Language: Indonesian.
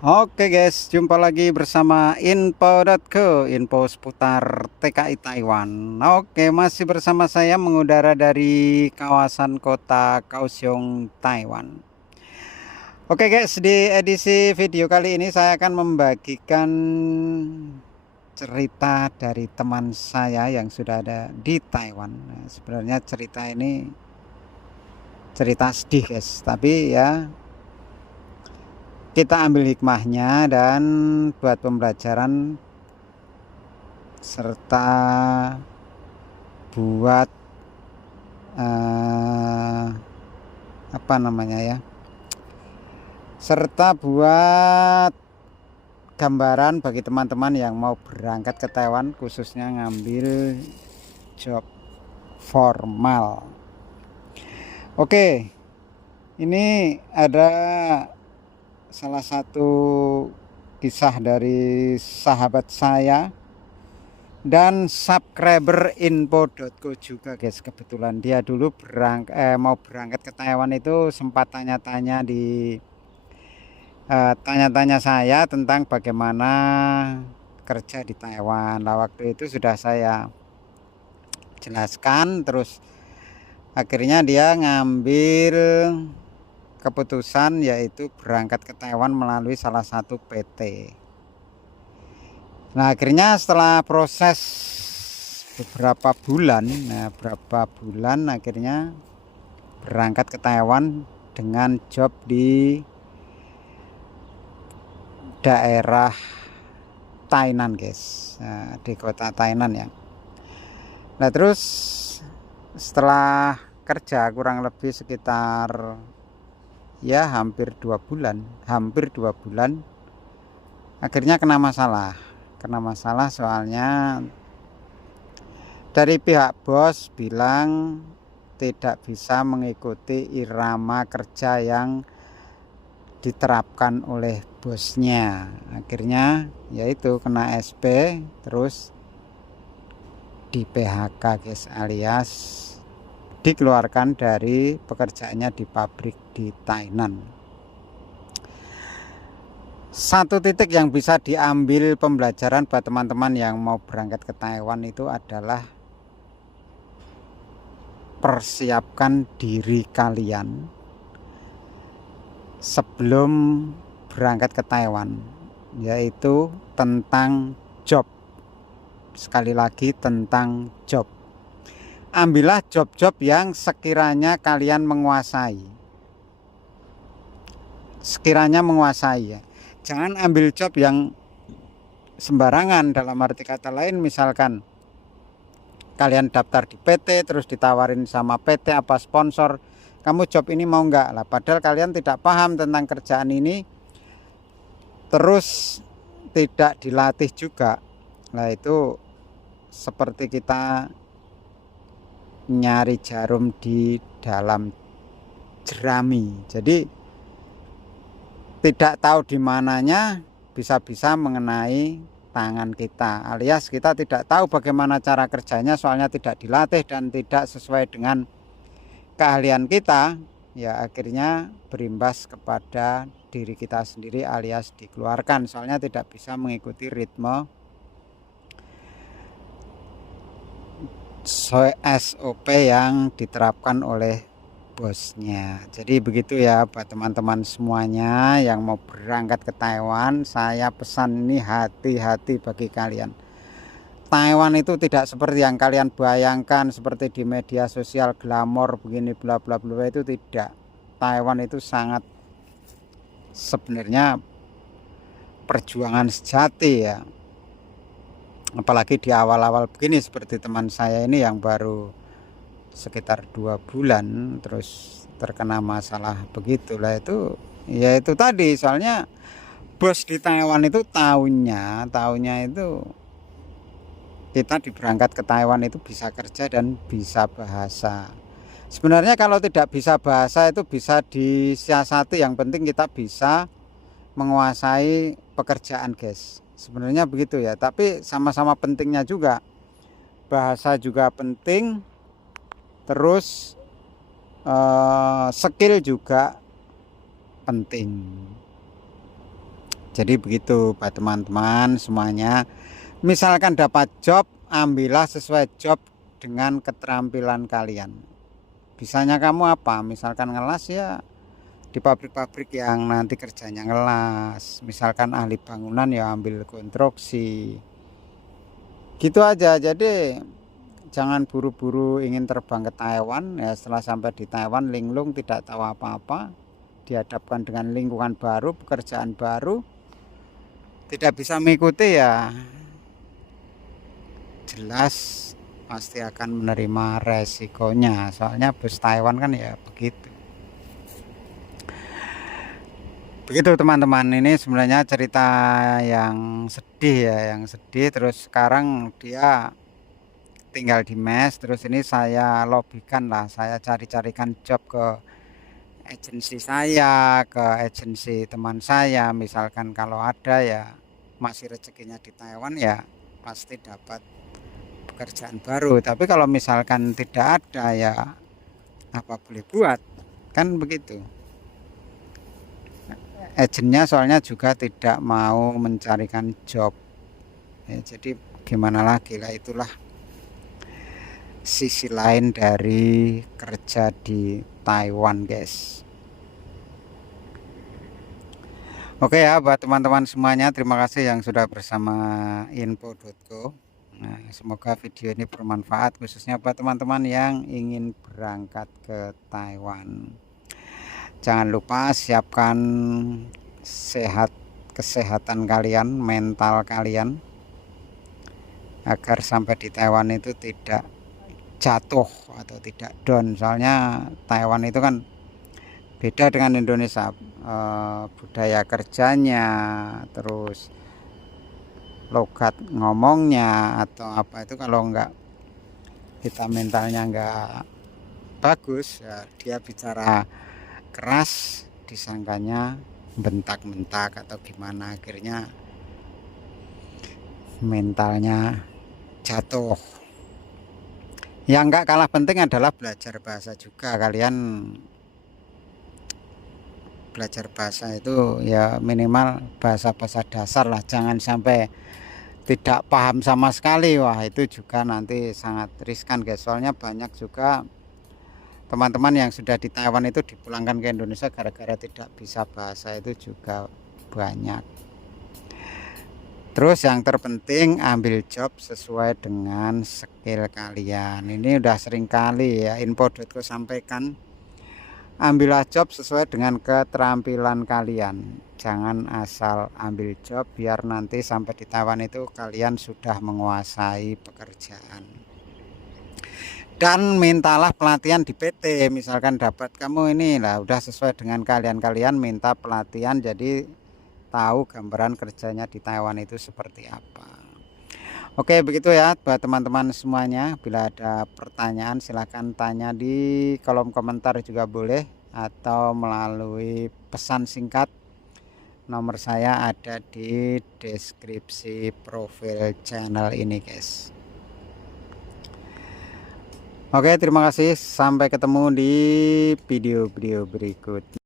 Oke guys, jumpa lagi bersama info.co, info seputar TKI Taiwan. Oke, masih bersama saya mengudara dari kawasan kota Kaohsiung, Taiwan. Oke guys, di edisi video kali ini saya akan membagikan cerita dari teman saya yang sudah ada di Taiwan. Nah, sebenarnya cerita ini cerita sedih guys, tapi ya kita ambil hikmahnya dan buat pembelajaran serta buat eh, apa namanya ya, serta buat gambaran bagi teman-teman yang mau berangkat ke Taiwan, khususnya ngambil job formal. Oke, ini ada salah satu kisah dari sahabat saya dan subscriber info.co juga guys. Kebetulan dia dulu mau berangkat ke Taiwan, itu sempat tanya-tanya tanya-tanya saya tentang bagaimana kerja di Taiwan. Nah, waktu itu sudah saya jelaskan, terus akhirnya dia ngambil keputusan yaitu berangkat ke Taiwan melalui salah satu PT. Nah, akhirnya setelah proses beberapa bulan akhirnya berangkat ke Taiwan dengan job di daerah Tainan guys. Nah, di kota Tainan ya. Nah, terus setelah kerja kurang lebih sekitar ya hampir 2 bulan, akhirnya kena masalah soalnya dari pihak bos bilang tidak bisa mengikuti irama kerja yang diterapkan oleh bosnya. Akhirnya yaitu kena SP, terus di PHK guys, alias dikeluarkan dari pekerjaannya di pabrik di Tainan. Satu titik yang bisa diambil pembelajaran buat teman-teman yang mau berangkat ke Taiwan itu adalah persiapkan diri kalian sebelum berangkat ke Taiwan, yaitu tentang job. Sekali lagi tentang job. Ambillah job-job yang sekiranya kalian menguasai. Ya. Jangan ambil job yang sembarangan, dalam arti kata lain misalkan kalian daftar di PT terus ditawarin sama PT apa sponsor, kamu job ini mau enggak lah, padahal kalian tidak paham tentang kerjaan ini, terus tidak dilatih juga. Nah, itu seperti kita nyari jarum di dalam jerami. Jadi tidak tahu di mananya bisa-bisa mengenai tangan kita, alias kita tidak tahu bagaimana cara kerjanya soalnya tidak dilatih dan tidak sesuai dengan keahlian kita, ya akhirnya berimbas kepada diri kita sendiri alias dikeluarkan soalnya tidak bisa mengikuti ritme SOP yang diterapkan oleh bosnya. Jadi begitu ya buat teman-teman semuanya yang mau berangkat ke Taiwan, saya pesan ini hati-hati bagi kalian. Taiwan itu tidak seperti yang kalian bayangkan, seperti di media sosial glamor begini bla bla bla, itu tidak. Taiwan itu sangat sebenarnya perjuangan sejati ya. Apalagi di awal-awal begini seperti teman saya ini yang baru sekitar 2 bulan terus terkena masalah begitulah, itu ya itu tadi, soalnya bos di Taiwan itu tahunya itu kita diberangkat ke Taiwan itu bisa kerja dan bisa bahasa. Sebenarnya kalau tidak bisa bahasa itu bisa disiasati, yang penting kita bisa menguasai pekerjaan guys, sebenarnya begitu ya. Tapi sama-sama pentingnya juga, bahasa juga penting, terus skill juga penting. Jadi begitu buat teman-teman semuanya. Misalkan dapat job, ambillah sesuai job dengan keterampilan kalian. Bisanya kamu apa? Misalkan ngelas ya di pabrik-pabrik yang nanti kerjanya ngelas. Misalkan ahli bangunan ya ambil konstruksi. Gitu aja. Jadi jangan buru-buru ingin terbang ke Taiwan ya. Setelah sampai di Taiwan linglung tidak tahu apa-apa, dihadapkan dengan lingkungan baru, pekerjaan baru, tidak bisa mengikuti ya jelas pasti akan menerima resikonya. Soalnya bos Taiwan kan ya begitu. Begitu teman-teman, ini sebenarnya cerita yang sedih ya, yang sedih. Terus sekarang dia tinggal di mes, terus ini saya lobbykan lah, saya cari-carikan job ke agensi saya, ke agensi teman saya. Misalkan kalau ada ya masih rezekinya di Taiwan ya pasti dapat pekerjaan baru. Tapi kalau misalkan tidak ada ya apa boleh buat, kan begitu. Agennya soalnya juga tidak mau mencarikan job ya, jadi gimana lagi lah, itulah sisi lain dari kerja di Taiwan guys. Oke ya buat teman-teman semuanya, terima kasih yang sudah bersama info.co. Nah, semoga video ini bermanfaat khususnya buat teman-teman yang ingin berangkat ke Taiwan. Jangan lupa siapkan kesehatan kalian, mental kalian, agar sampai di Taiwan itu tidak jatuh atau tidak down. Soalnya Taiwan itu kan beda dengan Indonesia, budaya kerjanya, terus logat ngomongnya atau apa itu, kalau enggak kita mentalnya enggak bagus ya, dia bicara keras disangkanya bentak-bentak atau gimana, akhirnya mentalnya jatuh. Yang enggak kalah penting adalah belajar bahasa juga. Kalian belajar bahasa itu ya minimal bahasa-bahasa dasar lah, jangan sampai tidak paham sama sekali. Wah itu juga nanti sangat riskan guys, soalnya banyak juga teman-teman yang sudah di Taiwan itu dipulangkan ke Indonesia gara-gara tidak bisa bahasa, itu juga banyak. Terus yang terpenting ambil job sesuai dengan skill kalian. Ini udah sering kali ya info.co sampaikan, ambillah job sesuai dengan keterampilan kalian. Jangan asal ambil job biar nanti sampai di Taiwan itu kalian sudah menguasai pekerjaan. Dan mintalah pelatihan di PT. Misalkan dapat kamu ini lah udah sesuai dengan kalian minta pelatihan, jadi tahu gambaran kerjanya di Taiwan itu seperti apa. Oke begitu ya buat teman-teman semuanya. Bila ada pertanyaan silahkan tanya di kolom komentar juga boleh, atau melalui pesan singkat. Nomor saya ada di deskripsi profil channel ini guys. Oke terima kasih, sampai ketemu di video-video berikutnya.